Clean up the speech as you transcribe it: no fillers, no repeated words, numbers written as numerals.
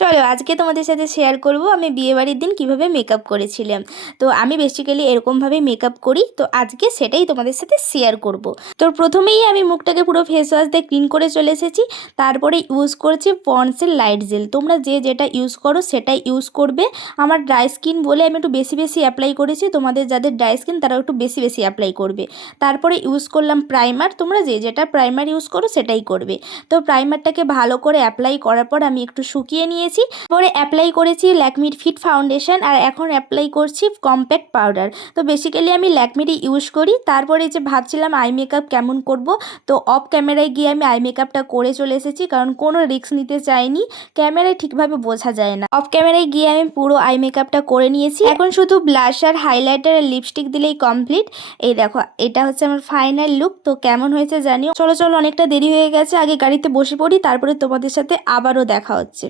চলো আজকে তোমাদের সাথে শেয়ার করব আমি বিয়েবাড়ির দিন কিভাবে মেকআপ করেছিলাম। তো আমি বেসিক্যালি এরকমভাবেই মেকআপ করি, তো আজকে সেটাই তোমাদের সাথে শেয়ার করব। তো প্রথমেই আমি মুখটাকে পুরো ফেস ওয়াশ দিয়ে ক্লিন করে চলে এসেছি। তারপরে ইউজ করেছি পন্ডসের লাইট জেল। তোমরা যে যেটা ইউজ করো সেটাই ইউজ করবে। আমার ড্রাই স্কিন বলে আমি একটু বেশি বেশি অ্যাপ্লাই করেছি, তোমাদের যাদের ড্রাই স্কিন তারা একটু বেশি বেশি অ্যাপ্লাই করবে। তারপরে ইউজ করলাম প্রাইমার, তোমরা যে যেটা প্রাইমার ইউজ করো সেটাই করবে। তো প্রাইমারটাকে ভালো করে অ্যাপ্লাই করার পর আমি একটু শুকিয়ে নিয়েছি। পরে অ্যাপ্লাই করেছি ল্যাকমির ফিট ফাউন্ডেশন, আর এখন অ্যাপ্লাই করছি কম্প্যাক্ট পাউডার। তো বেসিক্যালি আমি ল্যাকমিরই ইউজ করি। তারপরে যে ভাবছিলাম আই মেকআপ কেমন করব, তো অফ ক্যামেরায় গিয়ে আমি আই মেকআপটা করে চলে এসেছি, কারণ কোনো রিস্ক নিতে চাইনি। ক্যামেরায় ঠিকভাবে বোঝা যায় না। অফ ক্যামেরায় গিয়ে আমি পুরো আই মেকআপটা করে নিয়েছি। এখন শুধু ব্লাশার, হাইলাইটার আর লিপস্টিক দিলেই কমপ্লিট। এই দেখো, এটা হচ্ছে আমার ফাইনাল লুক। তো কেমন হয়েছে জানিও। চলো চলো, অনেকটা দেরি হয়ে গেছে, আগে গাড়িতে বসে পড়ি, তারপরে তোমাদের সাথে আবারও দেখা হচ্ছে।